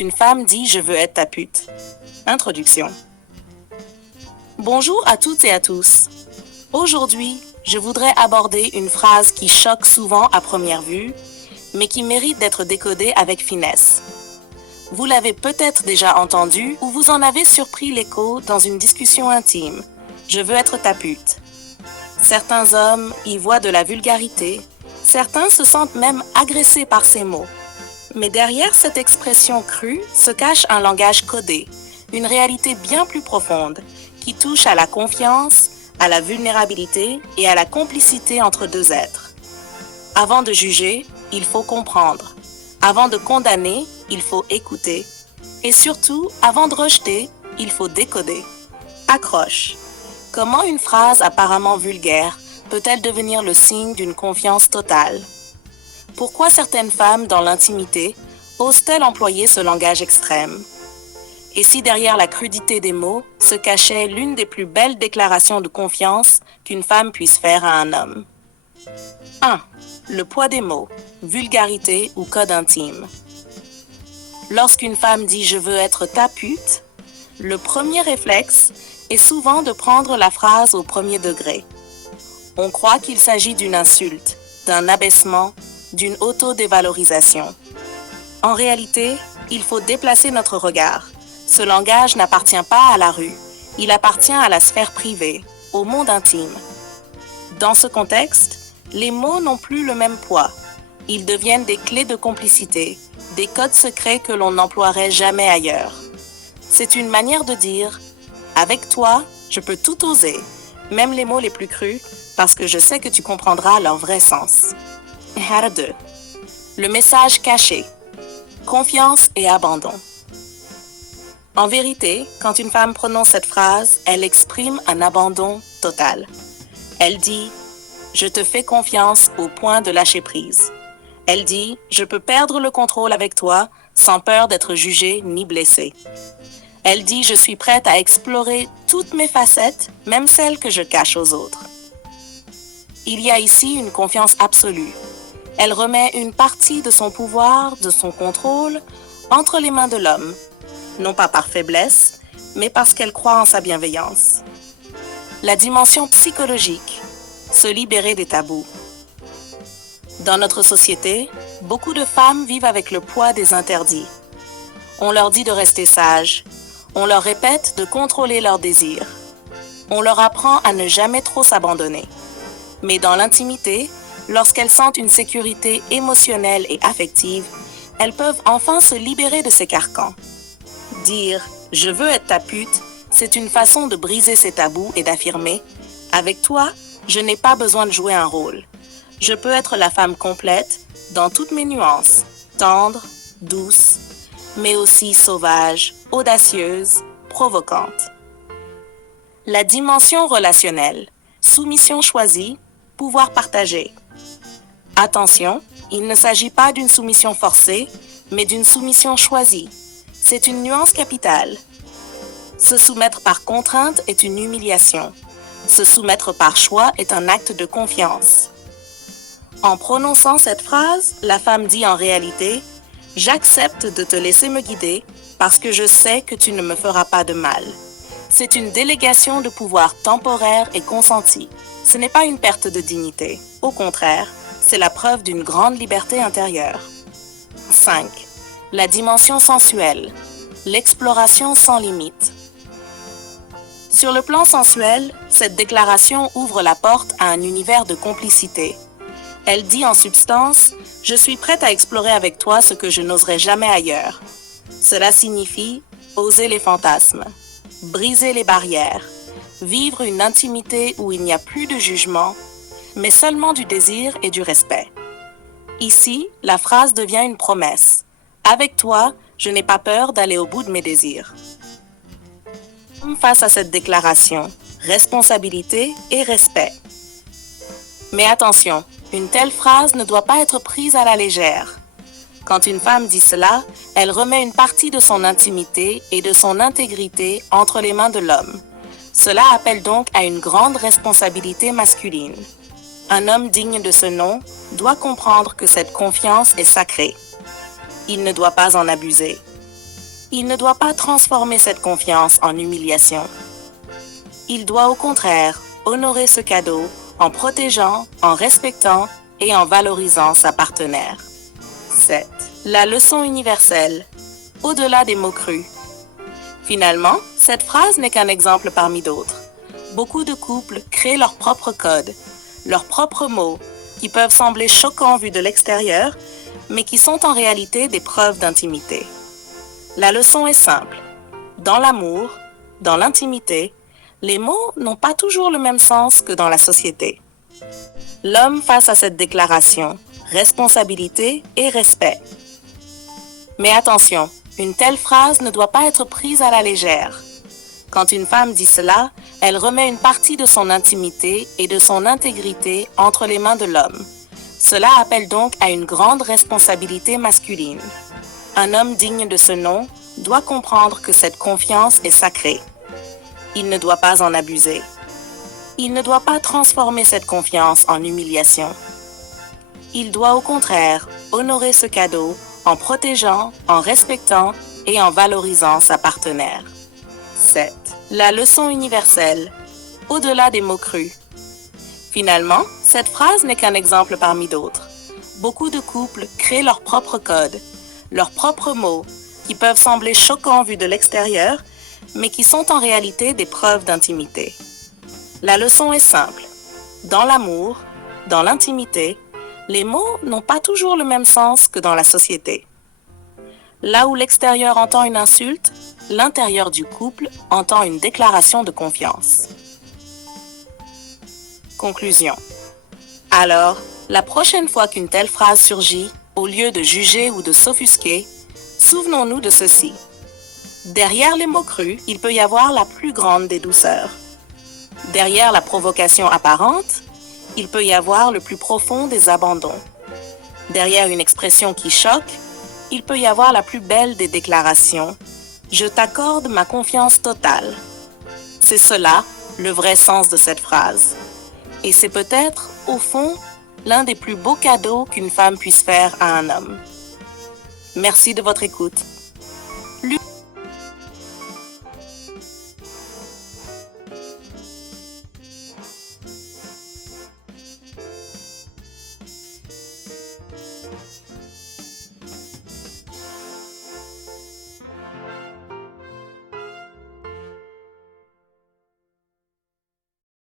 Une femme dit « Je veux être ta pute ». Introduction. Bonjour à toutes et à tous. Aujourd'hui, je voudrais aborder une phrase qui choque souvent à première vue, mais qui mérite d'être décodée avec finesse. Vous l'avez peut-être déjà entendue ou vous en avez surpris l'écho dans une discussion intime. « Je veux être ta pute ». Certains hommes y voient de la vulgarité, certains se sentent même agressés par ces mots. Mais derrière cette expression crue se cache un langage codé, une réalité bien plus profonde, qui touche à la confiance, à la vulnérabilité et à la complicité entre deux êtres. Avant de juger, il faut comprendre. Avant de condamner, il faut écouter. Et surtout, avant de rejeter, il faut décoder. Accroche. Comment une phrase apparemment vulgaire peut-elle devenir le signe d'une confiance totale? Pourquoi certaines femmes, dans l'intimité, osent-elles employer ce langage extrême? Et si derrière la crudité des mots se cachait l'une des plus belles déclarations de confiance qu'une femme puisse faire à un homme? 1. Le poids des mots, vulgarité ou code intime. Lorsqu'une femme dit « je veux être ta pute », le premier réflexe est souvent de prendre la phrase au premier degré. On croit qu'il s'agit d'une insulte, d'un abaissement, d'une auto-dévalorisation. En réalité, il faut déplacer notre regard. Ce langage n'appartient pas à la rue, il appartient à la sphère privée, au monde intime. Dans ce contexte, les mots n'ont plus le même poids. Ils deviennent des clés de complicité, des codes secrets que l'on n'emploierait jamais ailleurs. C'est une manière de dire « avec toi, je peux tout oser, même les mots les plus crus, parce que je sais que tu comprendras leur vrai sens. » 2. Le message caché. Confiance et abandon. En vérité, quand une femme prononce cette phrase, elle exprime un abandon total. Elle dit « Je te fais confiance au point de lâcher prise ». Elle dit « Je peux perdre le contrôle avec toi sans peur d'être jugée ni blessée ». Elle dit « Je suis prête à explorer toutes mes facettes, même celles que je cache aux autres ». Il y a ici une confiance absolue. Elle remet une partie de son pouvoir, de son contrôle, entre les mains de l'homme, non pas par faiblesse, mais parce qu'elle croit en sa bienveillance. La dimension psychologique, se libérer des tabous. Dans notre société, beaucoup de femmes vivent avec le poids des interdits. On leur dit de rester sages, on leur répète de contrôler leurs désirs. On leur apprend à ne jamais trop s'abandonner. Mais dans l'intimité, lorsqu'elles sentent une sécurité émotionnelle et affective, elles peuvent enfin se libérer de ces carcans. Dire « je veux être ta pute », c'est une façon de briser ces tabous et d'affirmer « avec toi, je n'ai pas besoin de jouer un rôle. Je peux être la femme complète dans toutes mes nuances, tendre, douce, mais aussi sauvage, audacieuse, provocante. » La dimension relationnelle, soumission choisie, pouvoir partagé. Attention, il ne s'agit pas d'une soumission forcée, mais d'une soumission choisie. C'est une nuance capitale. Se soumettre par contrainte est une humiliation. Se soumettre par choix est un acte de confiance. En prononçant cette phrase, la femme dit en réalité « J'accepte de te laisser me guider parce que je sais que tu ne me feras pas de mal. » C'est une délégation de pouvoir temporaire et consentie. Ce n'est pas une perte de dignité. Au contraire, c'est la preuve d'une grande liberté intérieure. 5. La dimension sensuelle. L'exploration sans limite. Sur le plan sensuel, cette déclaration ouvre la porte à un univers de complicité. Elle dit en substance « Je suis prête à explorer avec toi ce que je n'oserais jamais ailleurs ». Cela signifie oser les fantasmes, briser les barrières, vivre une intimité où il n'y a plus de jugement, mais seulement du désir et du respect. Ici, la phrase devient une promesse. Avec toi, je n'ai pas peur d'aller au bout de mes désirs. Face à cette déclaration, responsabilité et respect. Mais attention, une telle phrase ne doit pas être prise à la légère. Quand une femme dit cela, elle remet une partie de son intimité et de son intégrité entre les mains de l'homme. Cela appelle donc à une grande responsabilité masculine. Un homme digne de ce nom doit comprendre que cette confiance est sacrée. Il ne doit pas en abuser. Il ne doit pas transformer cette confiance en humiliation. Il doit au contraire honorer ce cadeau en protégeant, en respectant et en valorisant sa partenaire. 7. La leçon universelle, au-delà des mots crus. Finalement, cette phrase n'est qu'un exemple parmi d'autres. Beaucoup de couples créent leur propre code, leurs propres mots, qui peuvent sembler choquants vus de l'extérieur, mais qui sont en réalité des preuves d'intimité. La leçon est simple. Dans l'amour, dans l'intimité, les mots n'ont pas toujours le même sens que dans la société. L'homme face à cette déclaration, responsabilité et respect. Mais attention, une telle phrase ne doit pas être prise à la légère. Quand une femme dit cela, elle remet une partie de son intimité et de son intégrité entre les mains de l'homme. Cela appelle donc à une grande responsabilité masculine. Un homme digne de ce nom doit comprendre que cette confiance est sacrée. Il ne doit pas en abuser. Il ne doit pas transformer cette confiance en humiliation. Il doit au contraire honorer ce cadeau en protégeant, en respectant et en valorisant sa partenaire. 7. La leçon universelle, au-delà des mots crus. Finalement, cette phrase n'est qu'un exemple parmi d'autres. Beaucoup de couples créent leur propre code, leurs propres mots, qui peuvent sembler choquants vus de l'extérieur, mais qui sont en réalité des preuves d'intimité. La leçon est simple. Dans l'amour, dans l'intimité, les mots n'ont pas toujours le même sens que dans la société. Là où l'extérieur entend une insulte, l'intérieur du couple entend une déclaration de confiance. Conclusion. Alors, la prochaine fois qu'une telle phrase surgit, au lieu de juger ou de s'offusquer, souvenons-nous de ceci. Derrière les mots crus, il peut y avoir la plus grande des douceurs. Derrière la provocation apparente, il peut y avoir le plus profond des abandons. Derrière une expression qui choque, il peut y avoir la plus belle des déclarations. Je t'accorde ma confiance totale. C'est cela, le vrai sens de cette phrase. Et c'est peut-être, au fond, l'un des plus beaux cadeaux qu'une femme puisse faire à un homme. Merci de votre écoute.